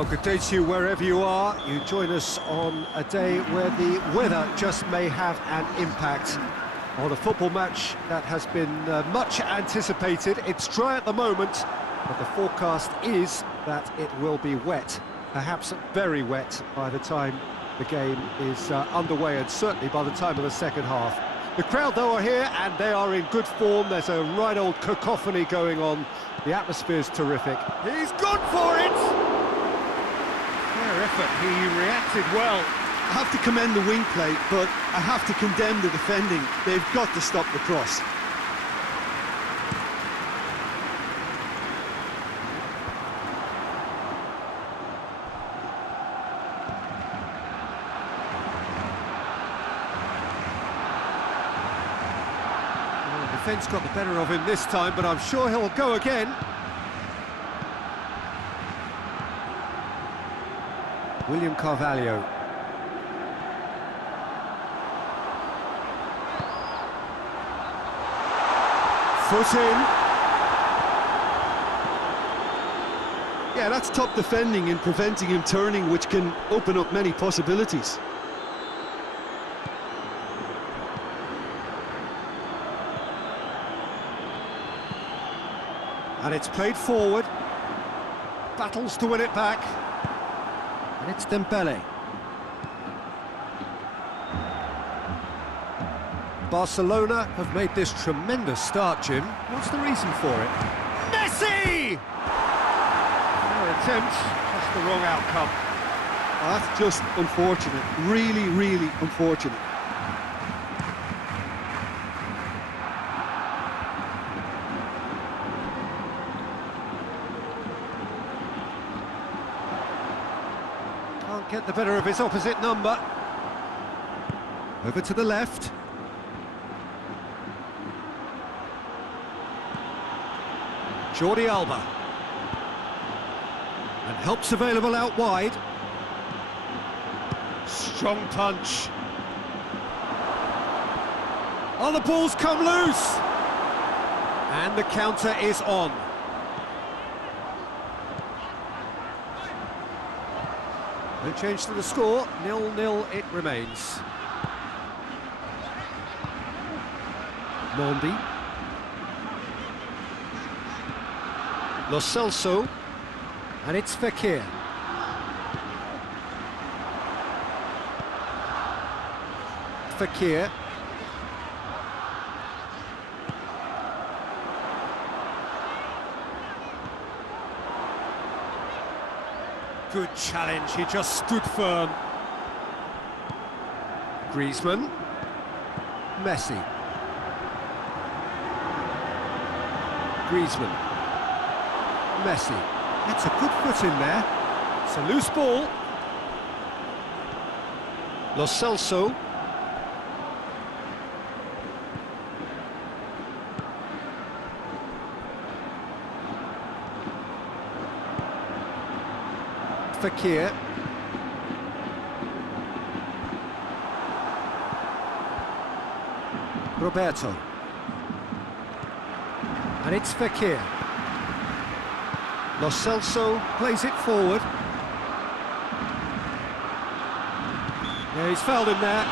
Well, good day to you wherever you are. You join us on a day where the weather just may have an impact on a football match that has been much anticipated. It's dry at the moment, but the forecast is that it will be wet, perhaps very wet by the time the game is underway, and certainly by the time of the second half. The crowd, though, are here, and they are in good form. There's a right old cacophony going on. The atmosphere's terrific. He's gone for it! Fair effort, he reacted well. I have to commend the wing play, but I have to condemn the defending. They've got to stop the cross. Well, the defence got the better of him this time, but I'm sure he'll go again. William Carvalho. Foot in. Yeah, that's top defending and preventing him turning, which can open up many possibilities. And it's played forward. Battles to win it back. And it's Dembele. Barcelona have made this tremendous start, Jim. What's the reason for it? Messi! Their attempt, just the wrong outcome. That's just unfortunate. Really, really unfortunate. Can't get the better of his opposite number. Over to the left. Jordi Alba. And help's available out wide. Strong punch. Oh, the ball's come loose! And the counter is on. No change to the score, 0-0 it remains. Mondi. Lo Celso. And it's Fekir. Fekir. Good challenge, he just stood firm. Griezmann. Messi. Griezmann. Messi. That's a good foot in there. It's a loose ball. Lo Celso. Fekir. Roberto. And it's Fekir. Lo Celso plays it forward. Yeah, he's fouled him there.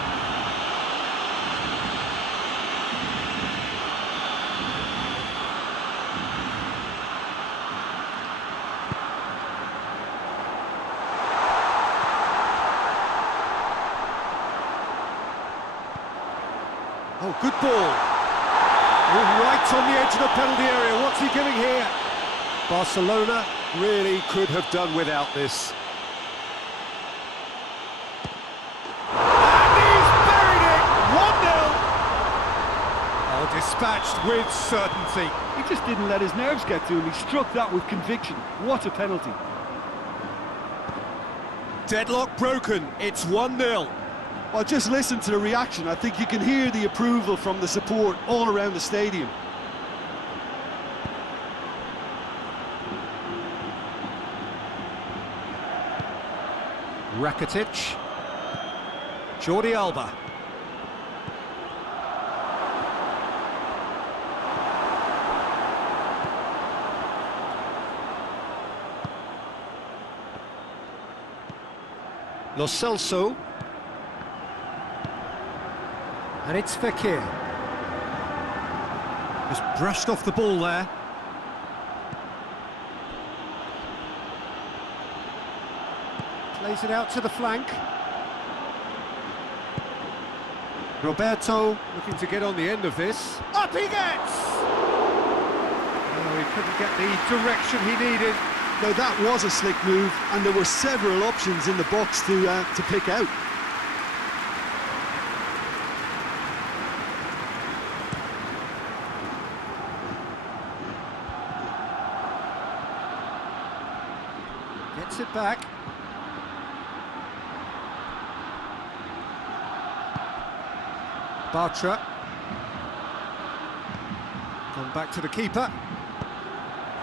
Oh, good ball. Oh, right on the edge of the penalty area. What's he giving here? Barcelona really could have done without this. And he's buried it! 1-0! Oh, dispatched with certainty. He just didn't let his nerves get to him. He struck that with conviction. What a penalty. Deadlock broken. It's 1-0. Well, just listen to the reaction. I think you can hear the approval from the support all around the stadium. Rakitic. Jordi Alba. Lo Celso. And it's Fekir. Just brushed off the ball there. Plays it out to the flank. Roberto looking to get on the end of this. Up he gets! Oh, he couldn't get the direction he needed. Now that was a slick move, and there were several options in the box to pick out. Gets it back. Bartra. Gone back to the keeper.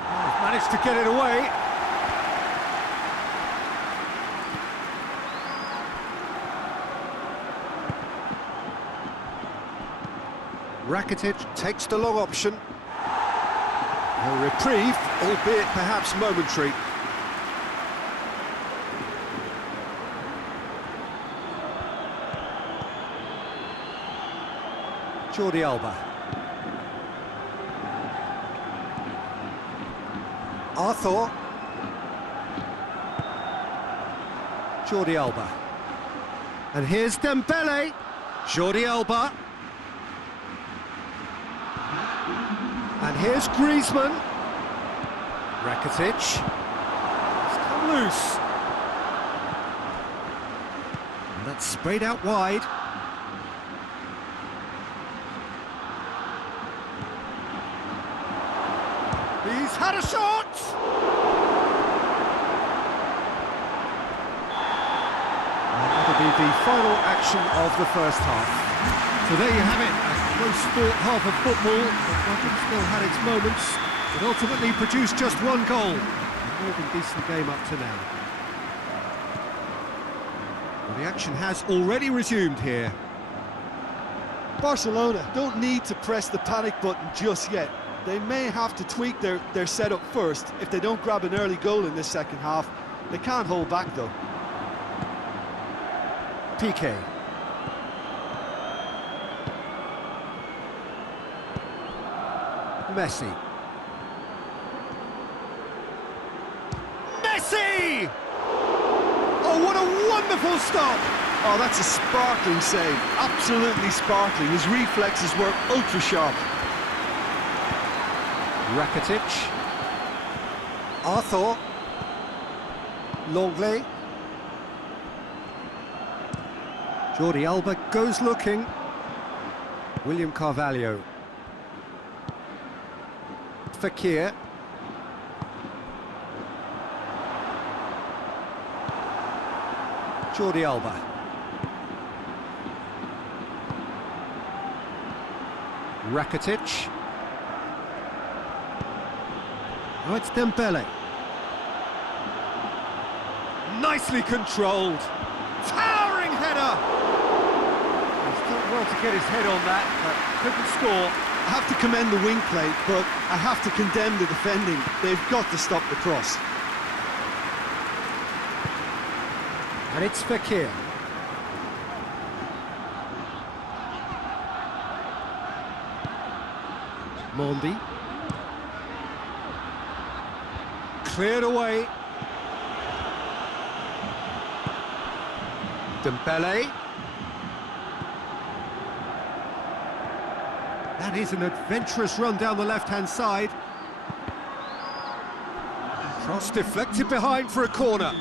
Oh, managed to get it away. Rakitic takes the long option. A reprieve, albeit perhaps momentary. Jordi Alba. Arthur. Jordi Alba. And here's Dembele. Jordi Alba. And here's Griezmann. Rakitic. It's come loose. And that's sprayed out wide. He's had a shot! And that'll be the final action of the first half. So there you have it, a close-fought half of football, but Rotherham still had its moments. It ultimately produced just one goal. A more than decent game up to now. Well, the action has already resumed here. Barcelona don't need to press the panic button just yet. They may have to tweak their setup first if they don't grab an early goal in this second half. They can't hold back though. PK. Messi. Messi! Oh, what a wonderful stop! Oh, that's a sparkling save. Absolutely sparkling. His reflexes were ultra sharp. Rakitic. Arthur. Longley. Jordi Alba goes looking. William Carvalho. Fekir. Jordi Alba. Rakitic. Oh, it's Dembele. Nicely controlled. Towering header. He's done well to get his head on that, but couldn't score. I have to commend the wing play, but I have to condemn the defending. They've got to stop the cross. And it's Fekir. Mondi. Cleared away. Dembele. That is an adventurous run down the left-hand side. Cross deflected behind for a corner.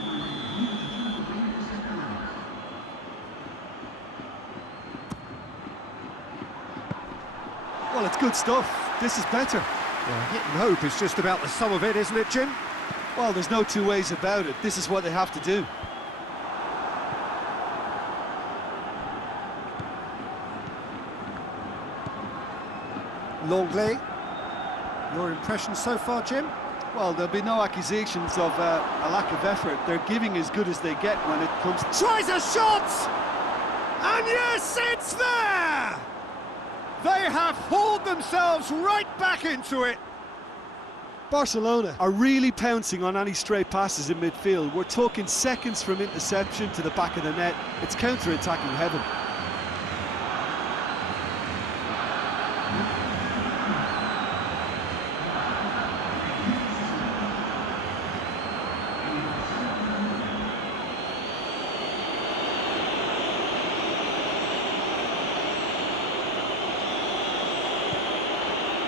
Well, it's good stuff. This is better. Well, hit and hope is just about the sum of it, isn't it, Jim? Well, there's no two ways about it. This is what they have to do. Longley. Your impression so far, Jim? Well, there'll be no accusations of a lack of effort. They're giving as good as they get when it comes to... Tries a shot! And yes, it's there! They have hauled themselves right back into it. Barcelona are really pouncing on any stray passes in midfield. We're talking seconds from interception to the back of the net. It's counter-attacking heaven.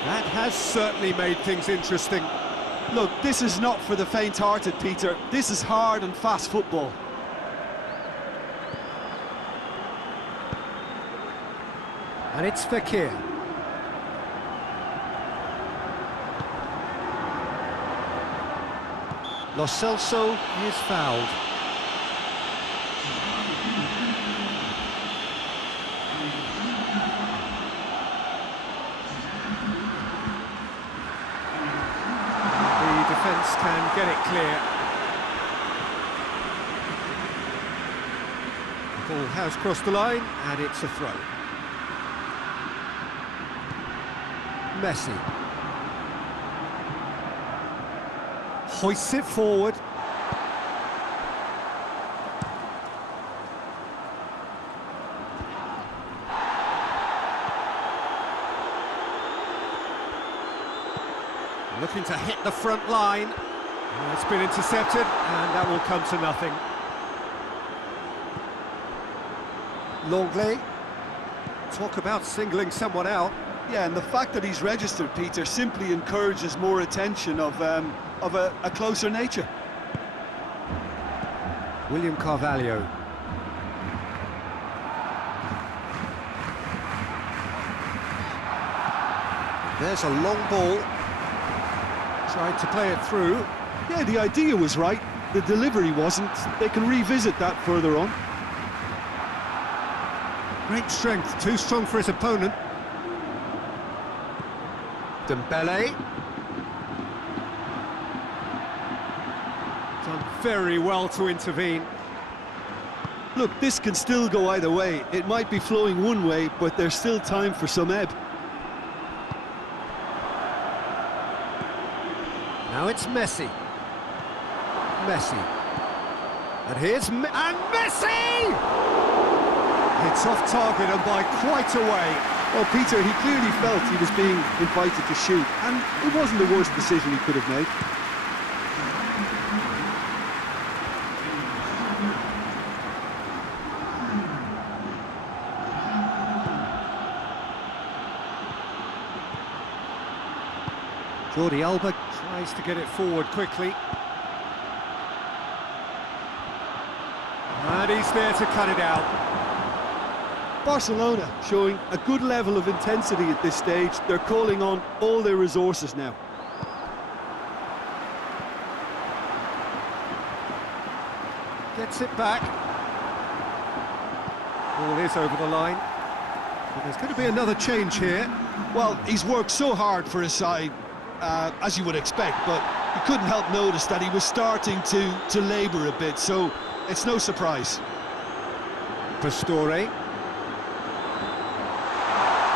That has certainly made things interesting. Look, this is not for the faint-hearted, Peter. This is hard and fast football. And it's Fekir. Lo Celso is fouled. The defence can get it clear. The ball has crossed the line and it's a throw. Messi hoists it forward. Looking to hit the front line. It's been intercepted and that will come to nothing. Longley. Talk about singling someone out. Yeah, and the fact that he's registered, Peter, simply encourages more attention of a closer nature. William Carvalho. There's a long ball. Tried to play it through. Yeah, the idea was right. The delivery wasn't. They can revisit that further on. Great strength, too strong for his opponent. Dembele. Done very well to intervene. Look, this can still go either way. It might be flowing one way, but there's still time for some ebb. Now it's Messi. Messi. And here's Messi! It's off target and by quite a way. Well, Peter, he clearly felt he was being invited to shoot, and it wasn't the worst decision he could have made. Jordi Alba tries to get it forward quickly. And he's there to cut it out. Barcelona showing a good level of intensity at this stage. They're calling on all their resources now. Gets it back. Ball is over the line. But there's going to be another change here. Well, he's worked so hard for his side, as you would expect, but you couldn't help notice that he was starting to labour a bit, so it's no surprise. Pastore.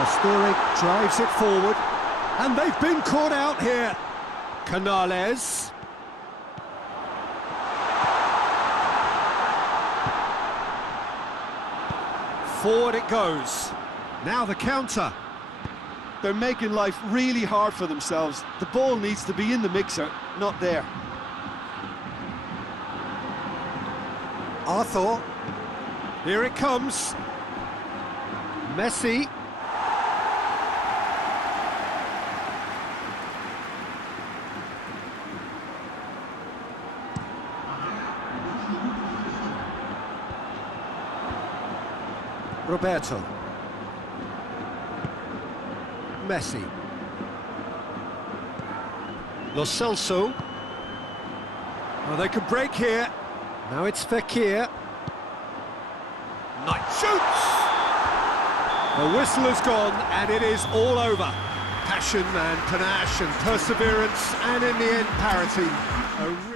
Pastore drives it forward, and they've been caught out here. Canales. Forward it goes. Now the counter. They're making life really hard for themselves. The ball needs to be in the mixer, not there. Arthur. Here it comes. Messi. Roberto. Messi. Lo Celso. Oh, they could break here. Now it's Fekir. Knight shoots! The whistle has gone and it is all over. Passion and panache and perseverance and in the end parity. A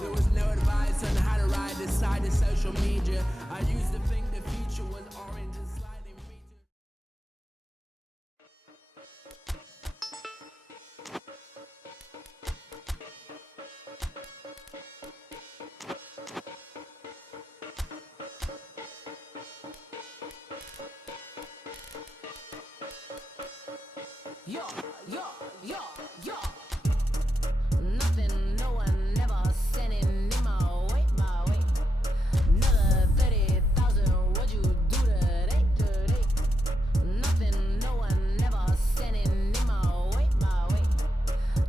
There was no advice on how to ride this side of social media. I used to think the future was orange and sliding me to... Yo, yo, yo, yo. Nothing, no one, never sending in my way, my way. Another 30,000, what you do today, today? Nothing, no one, never sending in my way, my way.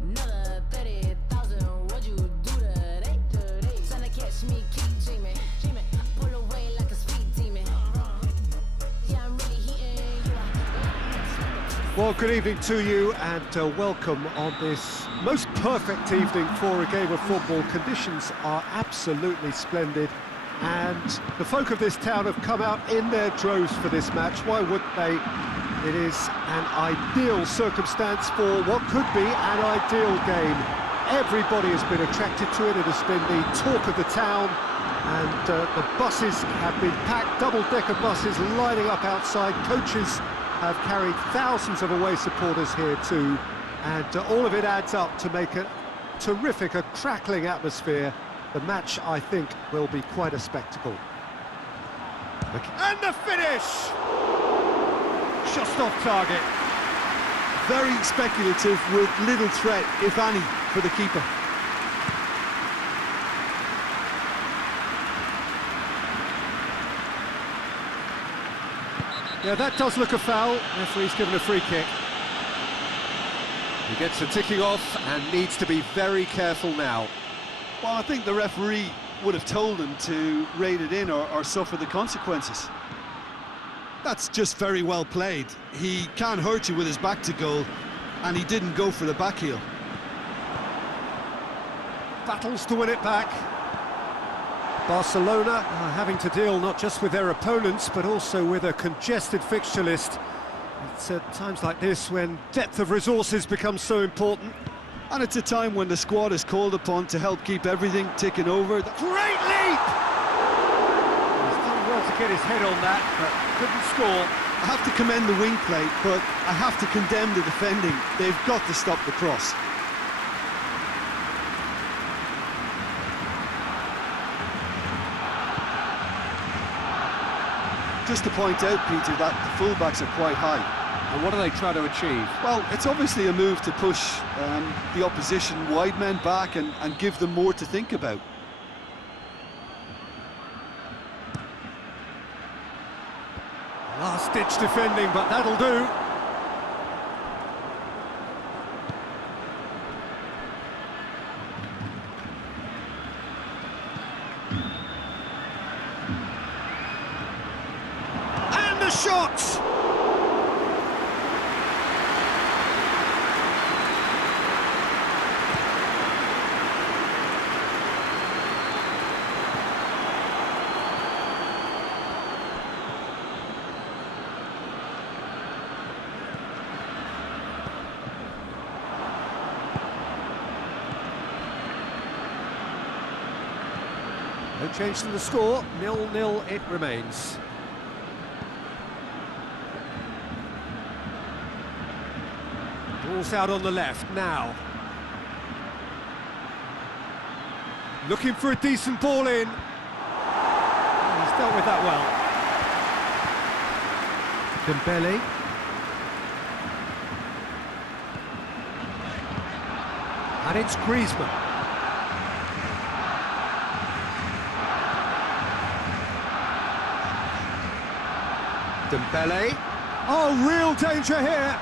Another 30,000, what you do today, today? Tryna catch me, keep dreaming, dreaming. Pull away like a speed demon. Yeah, I'm really heating you up. Well, good evening to you and welcome on this most perfect evening for a game of football. Conditions are absolutely splendid and the folk of this town have come out in their droves for this match. Why wouldn't they? It is an ideal circumstance for what could be an ideal game. Everybody has been attracted to it. It has been the talk of the town and the buses have been packed, double-decker buses lining up outside. Coaches have carried thousands of away supporters here too, and all of it adds up to make a terrific, a crackling atmosphere. The match, I think, will be quite a spectacle. And the finish! Just off target. Very speculative with little threat, if any, for the keeper. Yeah, that does look a foul. Referee's given a free kick. He gets the ticking off and needs to be very careful now. Well, I think the referee would have told him to rate it in or suffer the consequences. That's just very well played. He can't hurt you with his back to goal, and he didn't go for the back heel. Battles to win it back. Barcelona are having to deal not just with their opponents, but also with a congested fixture list. It's at times like this when depth of resources becomes so important. And it's a time when the squad is called upon to help keep everything ticking over. Great leap! He's done well to get his head on that, but couldn't score. I have to commend the wing play, but I have to condemn the defending. They've got to stop the cross. Just to point out, Peter, that the fullbacks are quite high. And what are they trying to achieve? Well, it's obviously a move to push the opposition wide men back and give them more to think about. Last-ditch defending, but that'll do. And the shot! No change to the score, 0-0 it remains. Ball's out on the left now. Looking for a decent ball in. He's dealt with that well. Dembele. And it's Griezmann. Dembele. Oh, real danger here.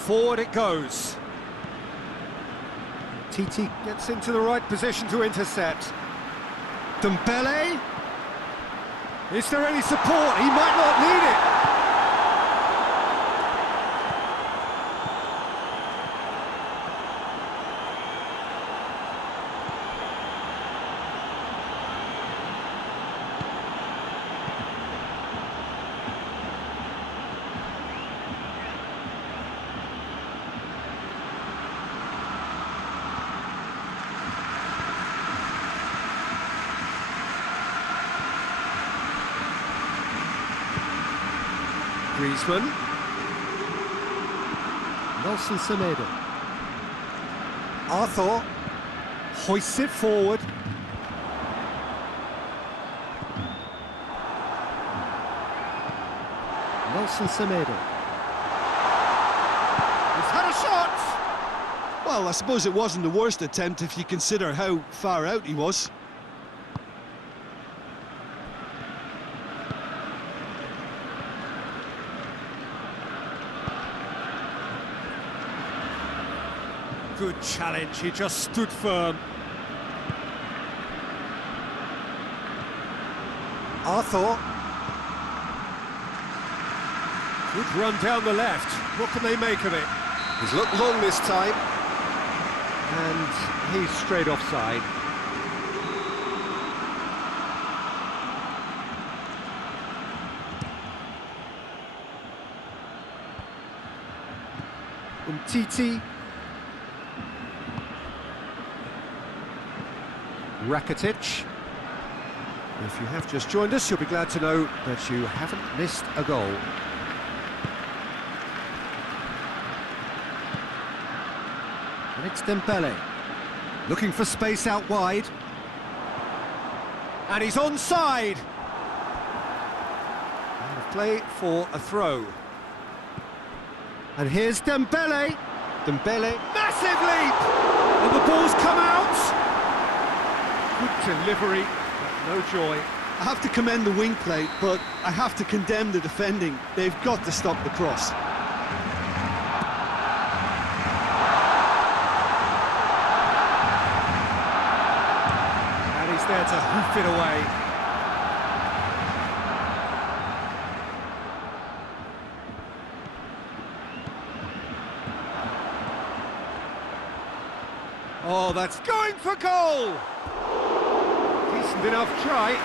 Forward it goes. Titi gets into the right position to intercept. Dembele. Is there any support? He might not need it. Griezmann. Nelson Semedo. Arthur hoists it forward. Nelson Semedo. He's had a shot! Well, I suppose it wasn't the worst attempt if you consider how far out he was. Good challenge, he just stood firm. Arthur. Good run down the left. What can they make of it? He's looked long this time. And he's straight offside. Umtiti. Rakitic. If you have just joined us, you'll be glad to know that you haven't missed a goal. And it's Dembele, looking for space out wide. And he's onside! And a play for a throw. And here's Dembele. Dembele, massive leap! And the ball's come out! Good delivery, but no joy. I have to commend the wing play, but I have to condemn the defending. They've got to stop the cross. And he's there to hoof it away. Oh, that's going for goal! Decent enough try.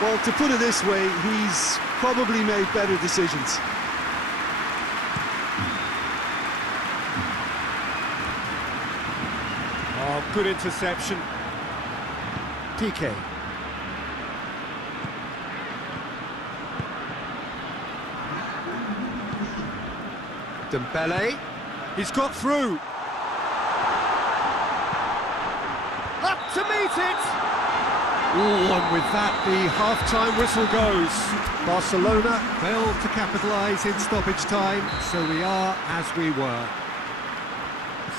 Well, to put it this way, he's probably made better decisions. Oh, good interception. PK. Dembele. He's got through. Up to meet it! Ooh, and with that, the half-time whistle goes. Barcelona failed to capitalise in stoppage time, so we are as we were.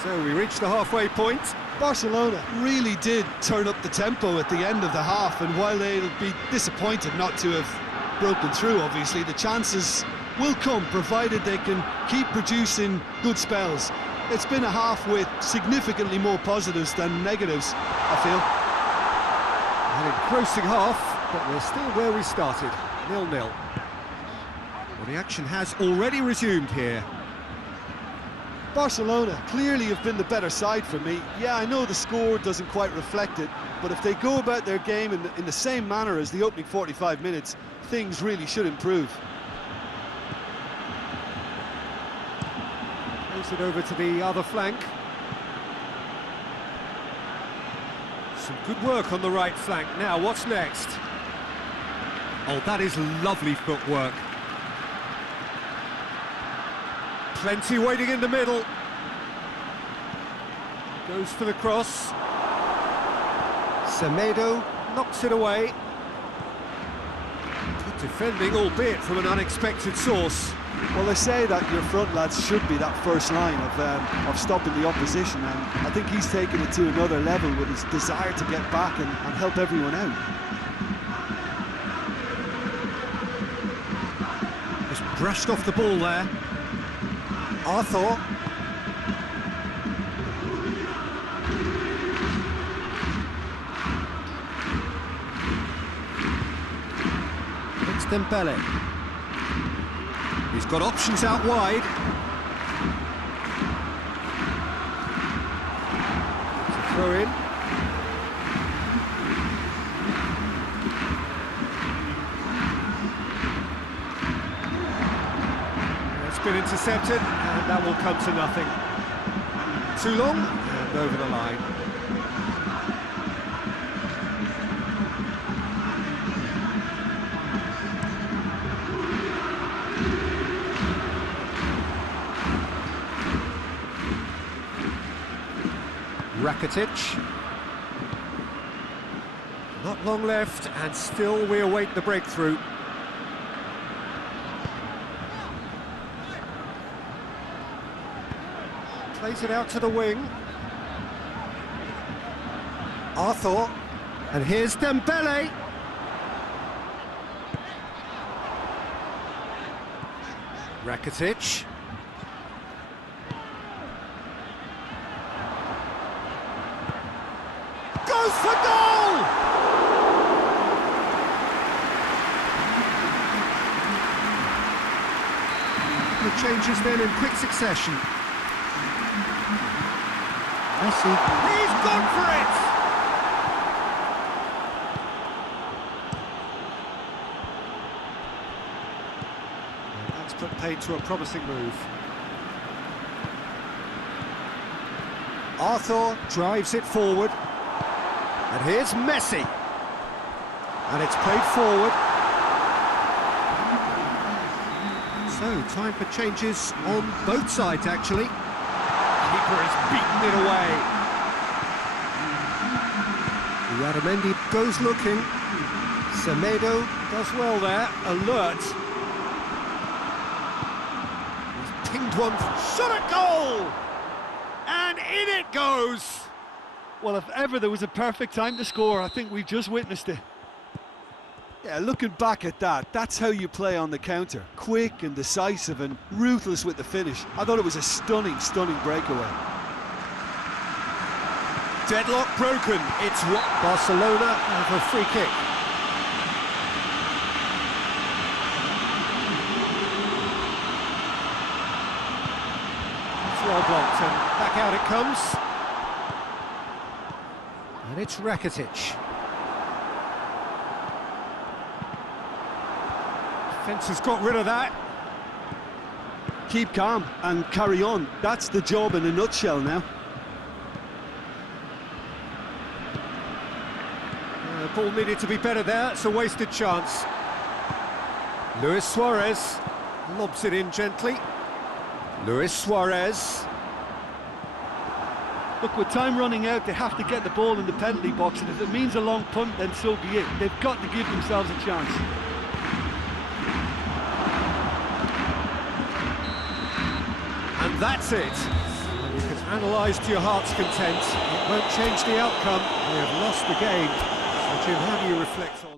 So we reached the halfway point. Barcelona really did turn up the tempo at the end of the half, and while they'll be disappointed not to have broken through, obviously, the chances will come, provided they can keep producing good spells. It's been a half with significantly more positives than negatives, I feel. An engrossing half, but we're still where we started, 0-0. Well, the action has already resumed here. Barcelona clearly have been the better side for me. Yeah, I know the score doesn't quite reflect it, but if they go about their game in the same manner as the opening 45 minutes, things really should improve. Plays it over to the other flank. Some good work on the right flank. Now, what's next? Oh, that is lovely footwork. Plenty waiting in the middle. Goes for the cross. Semedo knocks it away. Good defending, albeit from an unexpected source. Well, they say that your front lads should be that first line of stopping the opposition, and I think he's taken it to another level with his desire to get back and help everyone out. Just brushed off the ball there. Arthur. It's Dembele. He's got options out wide. It's a throw in. It's been intercepted, and that will come to nothing. Too long, and over the line. Rakitic. Not long left, and still we await the breakthrough. Plays it out to the wing. Arthur, and here's Dembele. Rakitic. Goes for goal! The changes then in quick succession. Messi. He's gone for it! That's put paid to a promising move. Arthur drives it forward. And here's Messi. And it's played forward. So, time for changes on both sides, actually. Keeper has beaten it away. Radamendi goes looking. Semedo does well there, alert. He's pinged one, shot at goal! And in it goes! Well, if ever there was a perfect time to score, I think we've just witnessed it. Yeah, looking back at that, that's how you play on the counter. Quick and decisive and ruthless with the finish. I thought it was a stunning, stunning breakaway. Deadlock broken. It's what Barcelona have a free kick. It's well blocked and back out it comes. And it's Rakitic. Defence has got rid of that. Keep calm and carry on. That's the job in a nutshell now. The ball needed to be better there. It's a wasted chance. Luis Suarez lobs it in gently. Luis Suarez. Look, with time running out, they have to get the ball in the penalty box, and if it means a long punt, then so be it. They've got to give themselves a chance. And that's it. And you can analyse to your heart's content. It won't change the outcome. They have lost the game. So, Jim, how do you reflect on?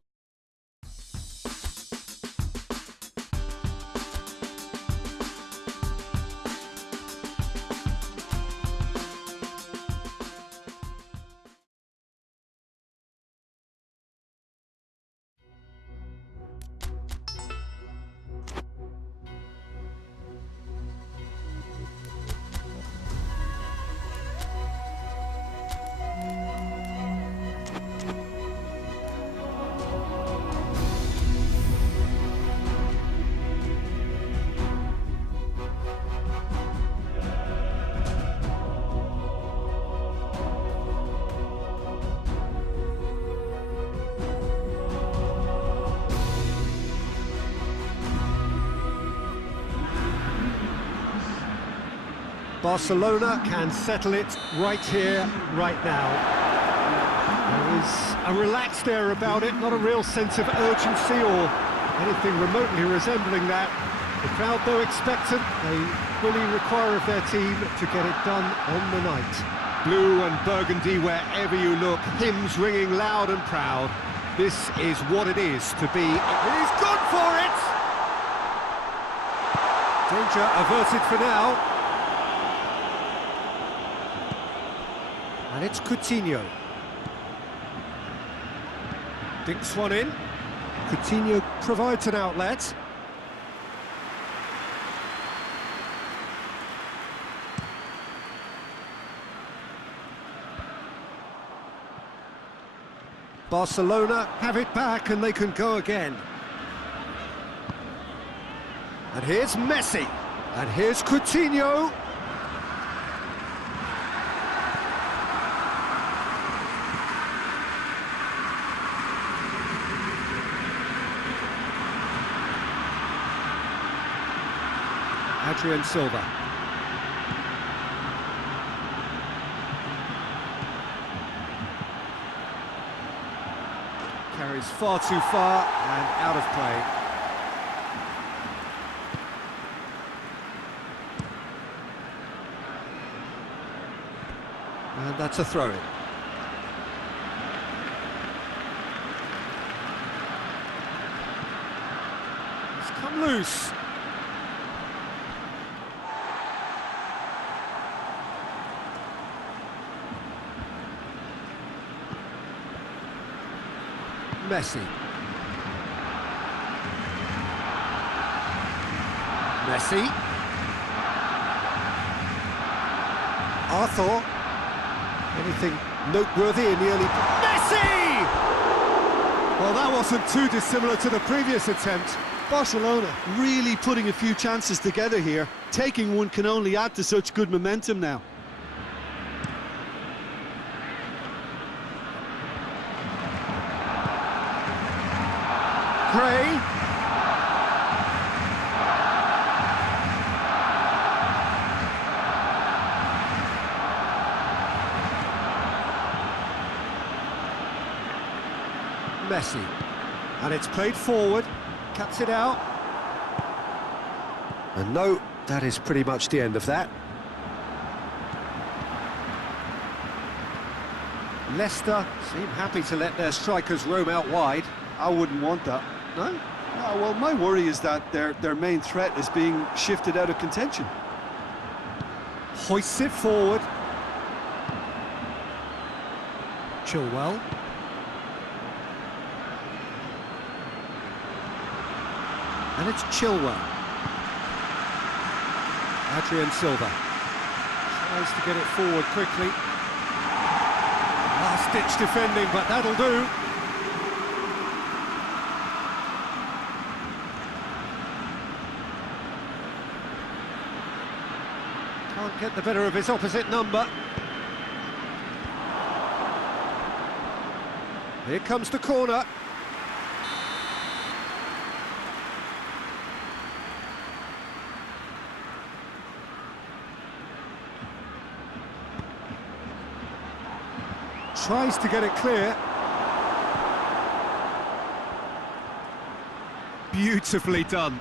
Barcelona can settle it right here, right now. There is a relaxed air about it, not a real sense of urgency or anything remotely resembling that. The crowd, though expectant, they fully require of their team to get it done on the night. Blue and burgundy wherever you look, hymns ringing loud and proud. This is what it is to be. He's gone for it! Danger averted for now. And it's Coutinho. Dinks one in. Coutinho provides an outlet. Barcelona have it back and they can go again. And here's Messi. And here's Coutinho. Adrian Silva. is far too far and out of play. And that's a throw-in. It's come loose. Messi. Messi. Arthur. Anything noteworthy in the early... Messi! Well, that wasn't too dissimilar to the previous attempt. Barcelona really putting a few chances together here. Taking one can only add to such good momentum now. Gray. Messi. And it's played forward, cuts it out. And no, that is pretty much the end of that. Leicester seem happy to let their strikers roam out wide. I wouldn't want that. No? No, well, my worry is that their main threat is being shifted out of contention. Hoists it forward. Chilwell. And it's Chilwell. Adrian Silva tries to get it forward quickly. Last-ditch defending, but that'll do. Can't get the better of his opposite number. Here comes the corner. Tries to get it clear. Beautifully done.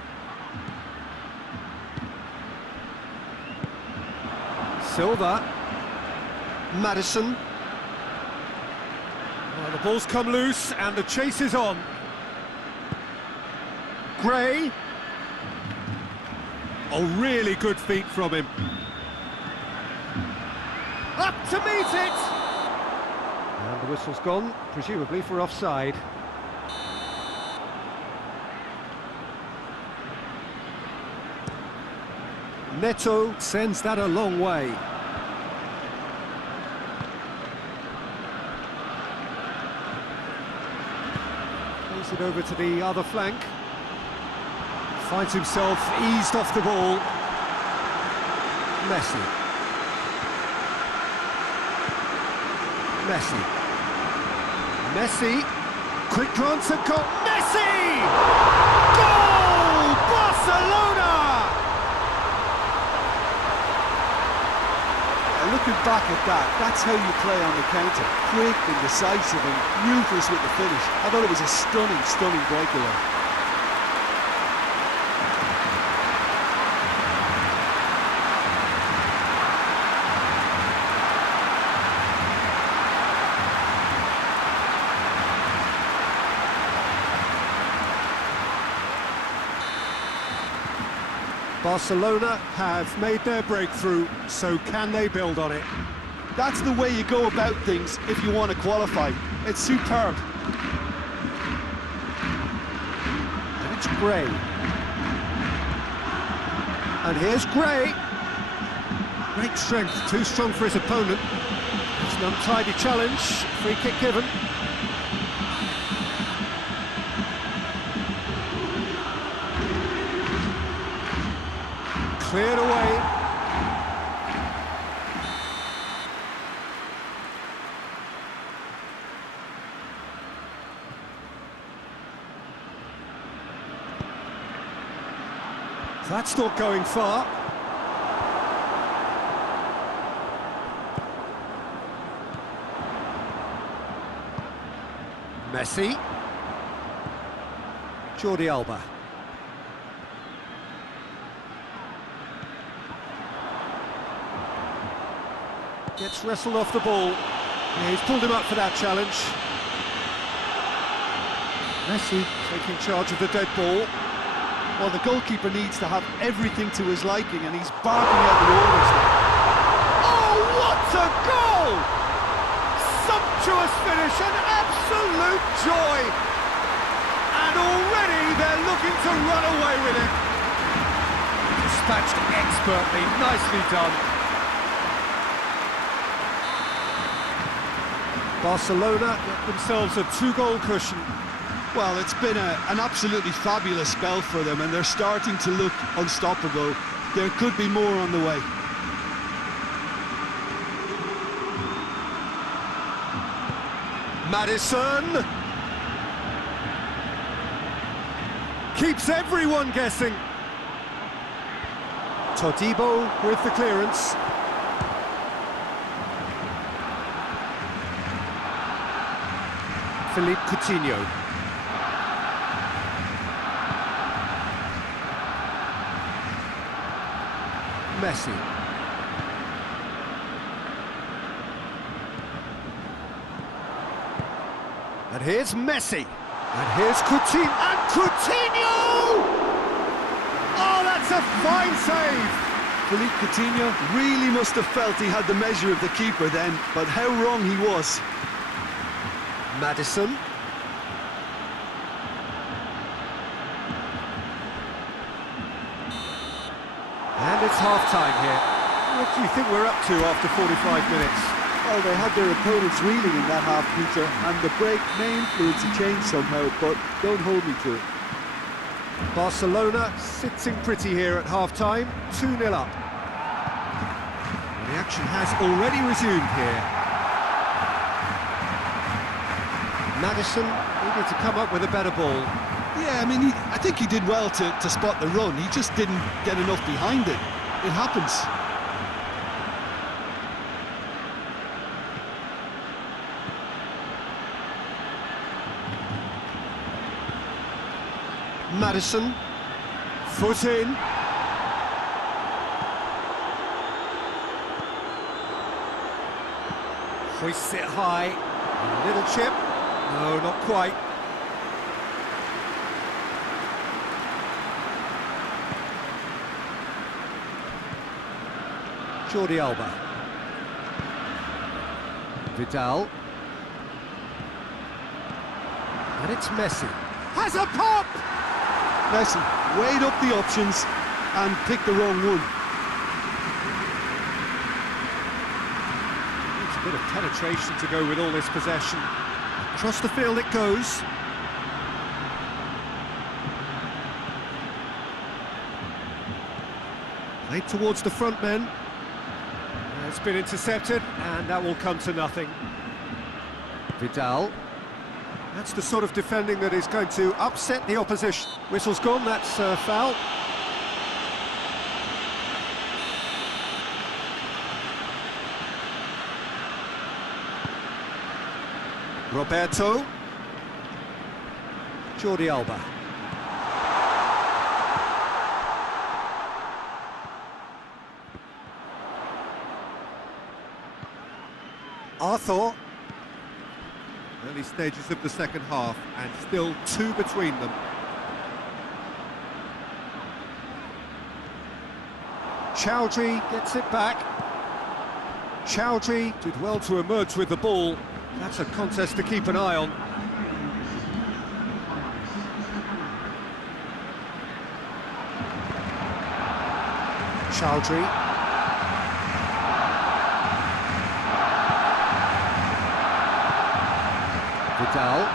Silva. Maddison. Well, the ball's come loose and the chase is on. Gray. Oh, really good feet from him. Up to meet it! And the whistle's gone, presumably for offside. Neto sends that a long way. Plays it over to the other flank. Finds himself eased off the ball. Messi. Messi. Messi. Quick glance at goal. Messi! Goal! Barcelona! Looking back at that, that's how you play on the counter. Quick and decisive and ruthless with the finish. I thought it was a stunning, stunning breakaway. Barcelona have made their breakthrough, so can they build on it? That's the way you go about things if you want to qualify. It's superb. And it's Gray. And here's Gray. Great strength, too strong for his opponent. It's an untidy challenge, free kick given. Cleared away. That's not going far. Messi. Jordi Alba. Gets wrestled off the ball. Yeah, he's pulled him up for that challenge. Messi taking charge of the dead ball. Well, the goalkeeper needs to have everything to his liking, and he's barking out the orders there. Oh, what a goal! Sumptuous finish, an absolute joy! And already they're looking to run away with it. Dispatched expertly, nicely done. Barcelona get themselves a 2-goal cushion. Well, it's been an absolutely fabulous spell for them, and they're starting to look unstoppable. There could be more on the way. Maddison keeps everyone guessing. Todibo with the clearance. Philippe Coutinho. Messi. And here's Messi. And here's Coutinho. And Coutinho! Oh, that's a fine save! Philippe Coutinho really must have felt he had the measure of the keeper then, but how wrong he was. Maddison. And it's half-time here. What do you think we're up to after 45 minutes? Well, they had their opponents reeling in that half, Peter, and the break may influence a change somehow, but don't hold me to it. Barcelona sitting pretty here at half-time, 2-0 up. And the action has already resumed here. Maddison needed to come up with a better ball. Yeah, I mean, I think he did well to spot the run. He just didn't get enough behind it. It happens. Maddison, foot in. Hoists it high. A little chip. No, not quite. Jordi Alba. Vidal. And it's Messi. Has a pop! Messi weighed up the options and picked the wrong one. It's a bit of penetration to go with all this possession. Across the field it goes. Played towards the front men. It's been intercepted, and that will come to nothing. Vidal. That's the sort of defending that is going to upset the opposition. Whistle's gone, that's foul. Roberto. Jordi Alba. Arthur. Early stages of the second half, and still 2 between them. Chowdhury gets it back. Chowdhury did well to emerge with the ball. That's a contest to keep an eye on. Chowdhury. Vidal.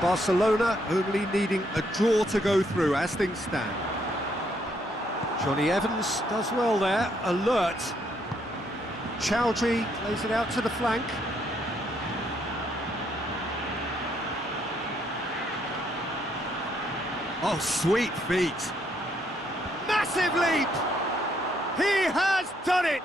Barcelona only needing a draw to go through as things stand. Johnny Evans does well there, alert. Chowdhury plays it out to the flank. Oh, sweet feet. Massive leap! He has done it!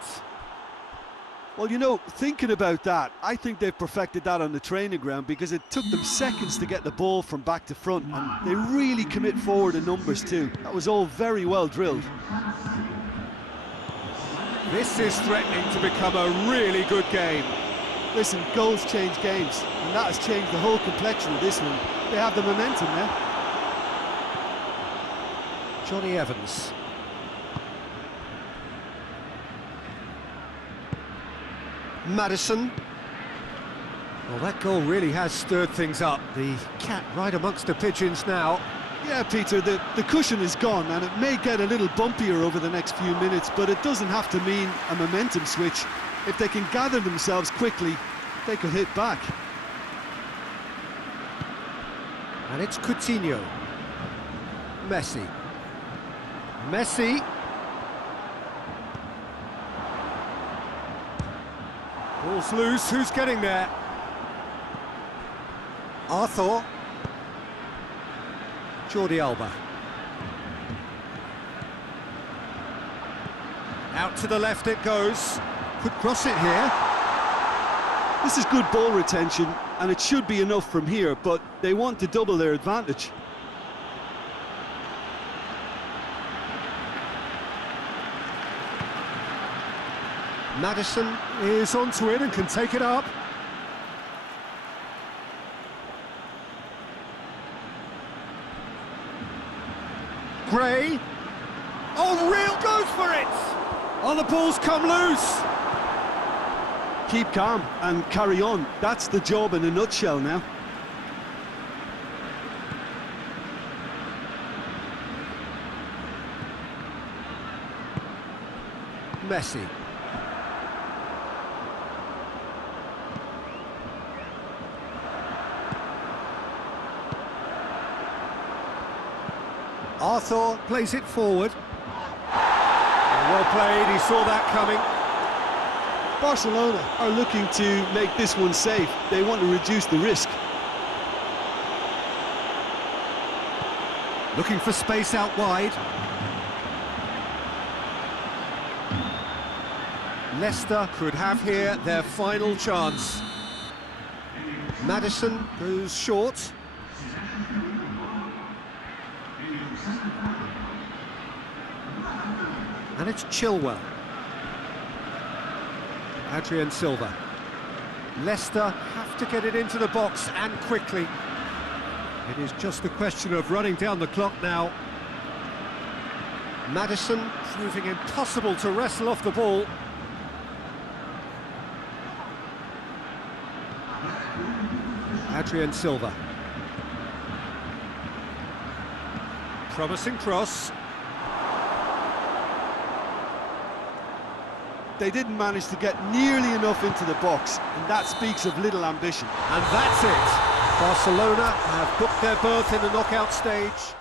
Well, you know, thinking about that, I think they've perfected that on the training ground because it took them seconds to get the ball from back to front, and they really commit forward in numbers too. That was all very well drilled. This is threatening to become a really good game. Listen, goals change games, and that has changed the whole complexion of this one. They have the momentum now. Johnny Evans. Maddison. Well, that goal really has stirred things up. The cat right amongst the pigeons now. Yeah, Peter, the cushion is gone, and it may get a little bumpier over the next few minutes, but it doesn't have to mean a momentum switch. If they can gather themselves quickly, they could hit back. And it's Coutinho. Messi. Messi. Ball's loose, who's getting there? Arthur. Jordi Alba. Out to the left it goes. Could cross it here. This is good ball retention, and it should be enough from here, but they want to double their advantage. Maddison is onto it and can take it up. Gray. Oh, Real goes for it! Oh, the ball's come loose. Keep calm and carry on. That's the job in a nutshell now. Messi. Arthur plays it forward. Well played, he saw that coming. Barcelona are looking to make this one safe. They want to reduce the risk. Looking for space out wide. Leicester could have here their final chance. Maddison goes short. And it's Chilwell. Adrian Silva. Leicester have to get it into the box and quickly. It is just a question of running down the clock now. Maddison proving impossible to wrestle off the ball. Adrian Silva. Promising cross. They didn't manage to get nearly enough into the box, and that speaks of little ambition. And that's it. Barcelona have booked their berth in the knockout stage.